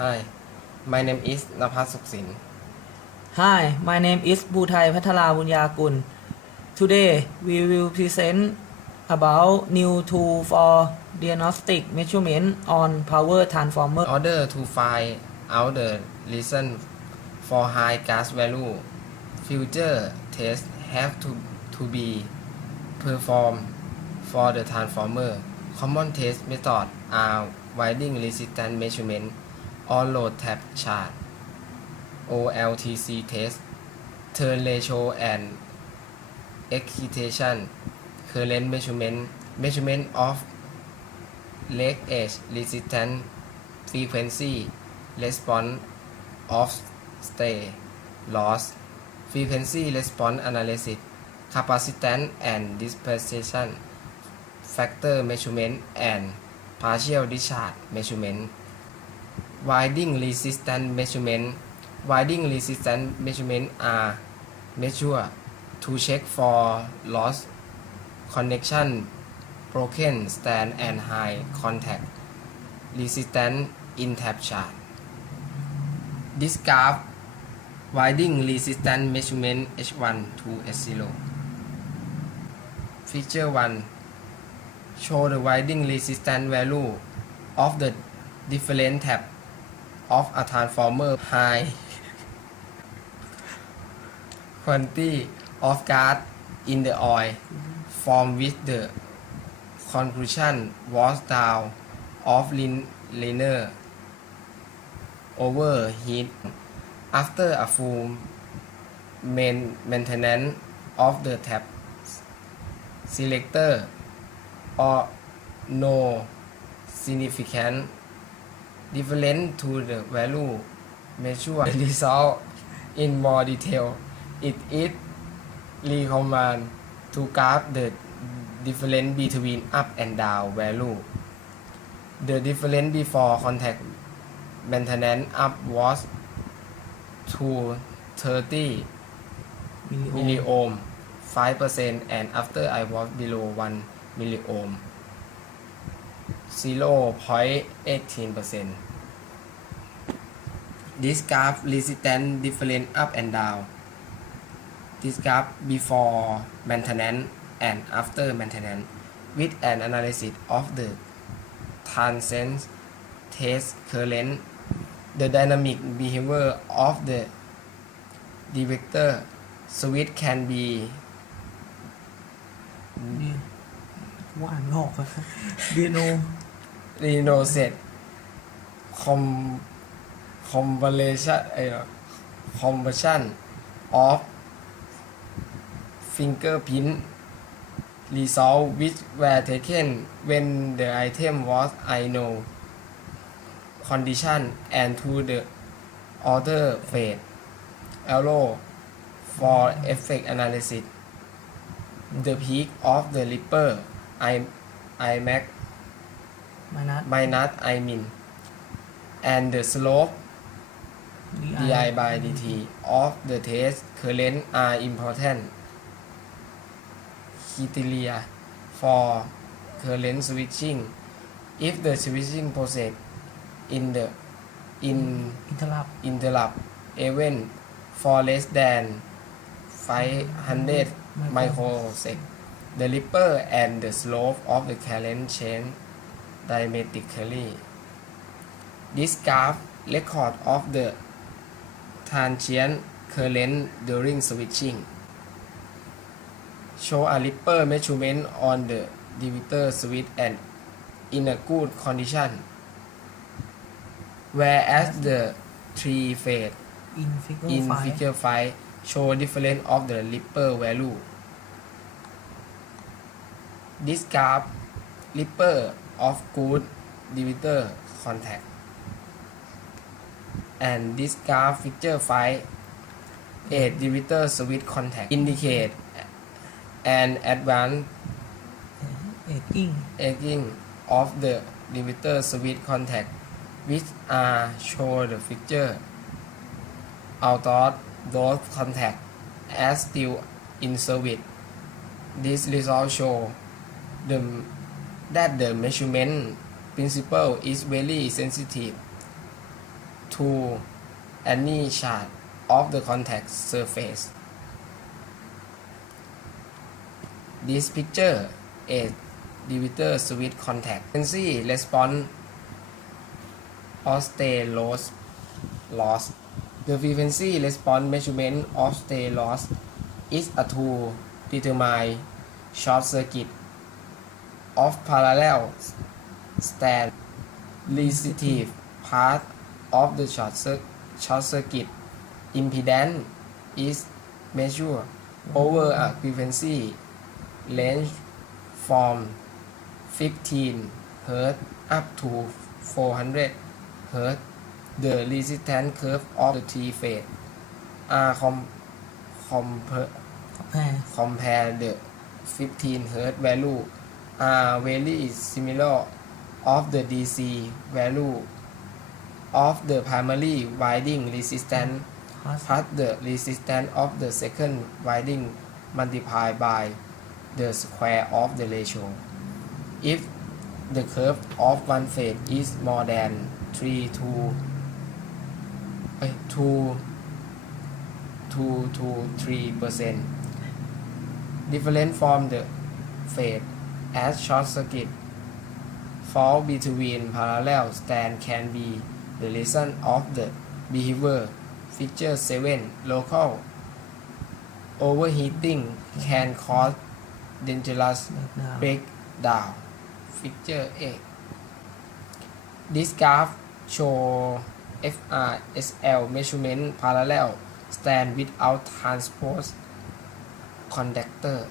Hi my name is นภัสสุขสิน Hi, my name is บูไทยพัทราบุญญากุล Today we will present about new tool for diagnostic measurement on power transformer. In order to find out the reason for high gas value, future tests have to be performed for the transformer. Common test methods are winding resistance measurement on load tap chart, OLTC test, turn ratio and excitation, current measurement of leg edge resistance, frequency response of stay loss, frequency response analysis, capacitance and dispersion factor measurement and partial discharge measurement. Winding resistance measurement are measured to check for loss connection, broken stand and high contact resistance in tap chart. This graph winding resistance measurement H1 to H0. Figure 1 show the winding resistance value of the different tap of a transformer. High quantity of gas in the oil formed with the conclusion was down of linear overheat. After a full maintenance of the tap selector or no significant difference to the value measure the result in more detail. It is recommended to graph the difference between up and down value. The difference before contact maintenance up was 230 milliohm 5% and after I was below 1 milliohm 0.18%. This graph resistance difference up and down. This graph before maintenance and after maintenance with an analysis of the transient test current, the dynamic behavior of the detector switch can be ว่าอ่านไม่ออกอะ Dino reset conversion of fingerprint result which were taken when the item was unknown condition and to the other phase arrow for effect analysis. The peak of the Ripper Imax minus Imin and the slope di by dt of the test current are important criteria for current switching. If the switching process in the interrupt even for less than 500 microseconds, the Ripper and the slope of the current change dramatically. This graph record of the transient current during switching show a Ripper measurement on the divider switch and in a good condition, whereas the three phase in figure 5 show difference of the Ripper value. This graph Ripper of good divider contact and this graph figure 5 8 divider switch contact indicate an advanced aging of the divider switch contact which are show the figure. Although those contacts are still in service, this result show that the measurement principle is very sensitive to any chart of the contact surface. This picture a divisor switch contact frequency response of state loss. The frequency response measurement of state loss is a tool determine short circuit of parallel stand resistive part of the short circuit impedance is measured over a frequency range from 15 Hz up to 400 Hz. The resistance curve of the three phase are compare the 15 Hz value are very similar of the DC value of the primary winding resistance plus the resistance of the second winding multiplied by the square of the ratio. If the curve of one phase is more than 2-3%, different from the phase as short circuit fault between parallel stand can be the reason of the behavior. Figure 7 local overheating can cause dangerous breakdown. Figure 8. This graph show FRSL measurement parallel stand without transpose conductor.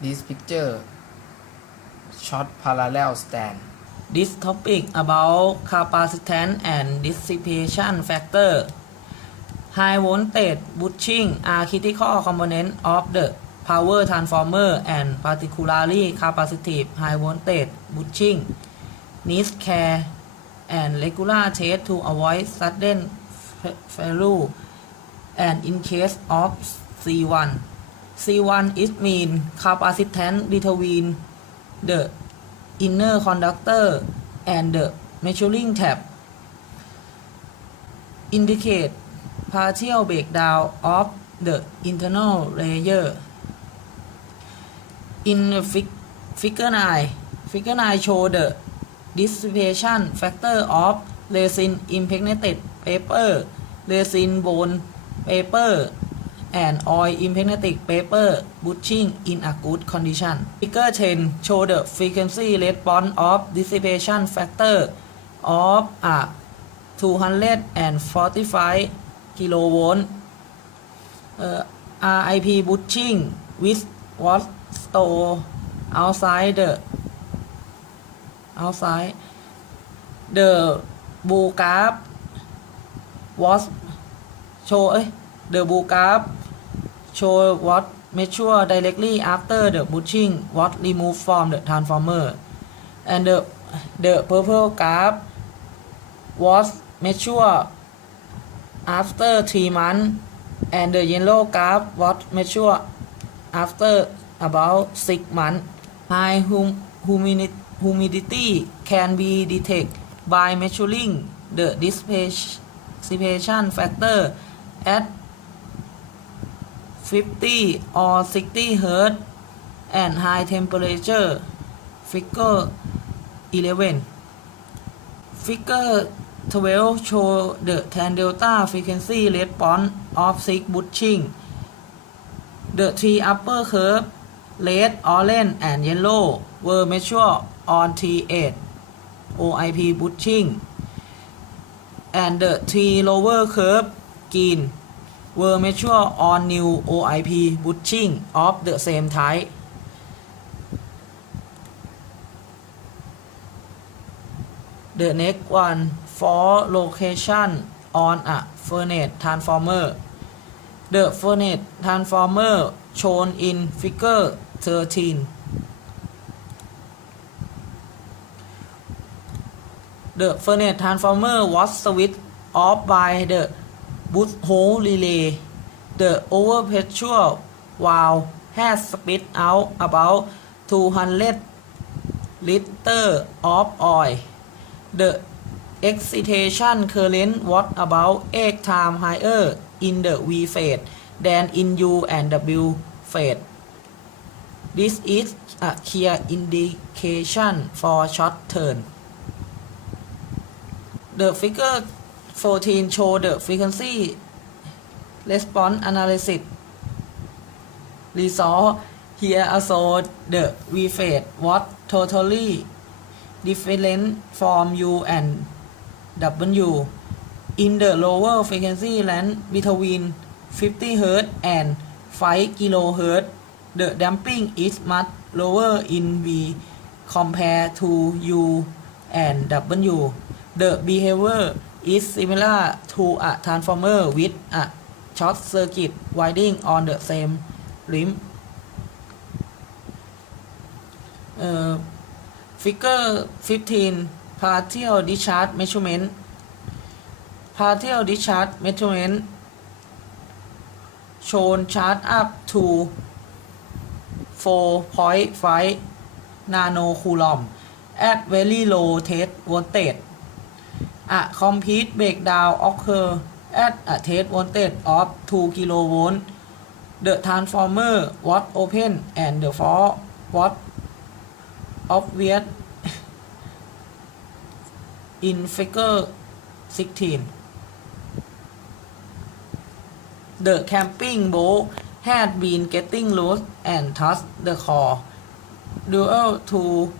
This picture short parallel stand. This topic about capacitance and dissipation factor. High voltage bushing are critical components of the power transformer and particularly capacitive high voltage bushing needs care and regular test to avoid sudden failure. And in case of C1 is mean capacitance between the inner conductor and the measuring tab. Indicate partial breakdown of the internal layer. In figure 9 show the dissipation factor of resin impregnated paper, resin bond paper, and oil impregnated paper bushing in a good condition. Figure 10 show the frequency response of dissipation factor of a 245 kilovolt RIP bushing with was stored outside the blue graph was the blue graph show what measure directly after the bushing was removed from the transformer, and the purple graph was measured after 3 months, and the yellow graph was measured after about 6 months. High humidity can be detected by measuring the dissipation factor at 50 or 60 Hz and high temperature. Figure 11. Figure 12 show the tan delta frequency response of 6 bushing. The 3 upper curve, red, orange, and yellow, were measured on T8 OIP bushing, and the 3 lower curve, green, were measured on new OIP bushing of the same type. The next one for location on a furnace transformer. The furnace transformer shown in figure 13. The furnace transformer was switched off by the boost hole relay. The overpressure valve has spit out about 200 liters of oil. The excitation current was about 8 times higher in the V phase than in U and W phase. This is a clear indication for short turn. The figure 14 show the frequency response analysis result. Here also the V phase was totally different from U and W. In the lower frequency range between 50 Hz and 5 kHz, the damping is much lower in V compared to U and W. The behavior is similar to a transformer with a short circuit winding on the same rim. Figure 15 partial discharge measurement. Partial discharge measurement shown charge up to 4.5 nanocoulomb at very low test voltage. A complete breakdown occurs at a test voltage of 2 kV. The transformer was open and the fault was obvious in figure 16. The clamping bolt had been getting loose and thus the core. Due to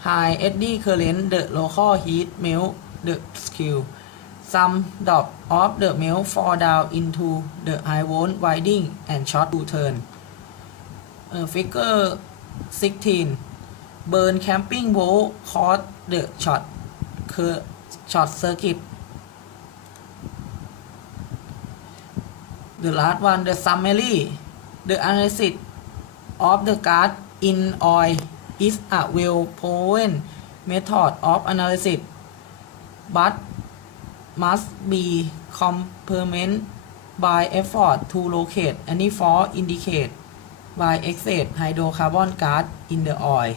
high eddy current, the local heat melt the screw. Some drop of the melt fall down into the high volt winding and short to turn. Figure 16. Burn clamping bolt caused the short circuit. The last one, the summary. The analysis of the gas in oil is a well-proven method of analysis, but must be complemented by effort to locate any fault indicated by excess hydrocarbon gas in the oil.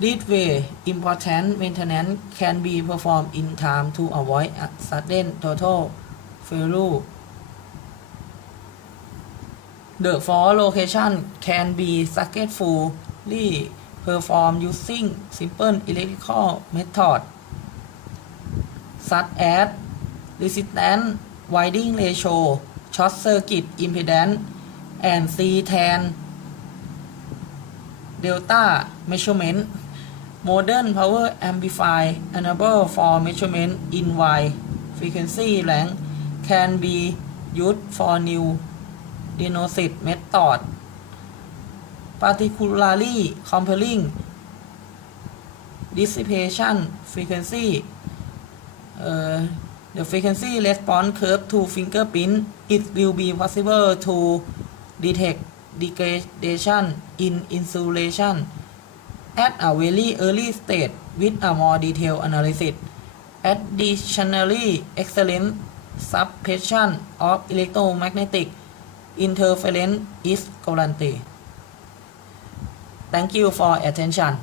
This way, important maintenance can be performed in time to avoid a sudden total failure. The fault location can be successfully performed using simple electrical methods such as resistance, winding ratio, short circuit impedance, and C-tan delta measurement. Modern power amplifier enable for measurement in wide frequency range can be used for new diagnostic method, particularly comparing dissipation frequency, the frequency response curve to fingerprint. It will be possible to detect degradation in insulation at a very early stage with a more detailed analysis. Additionally, excellent suppression of electromagnetic interference is guaranteed. Thank you for attention.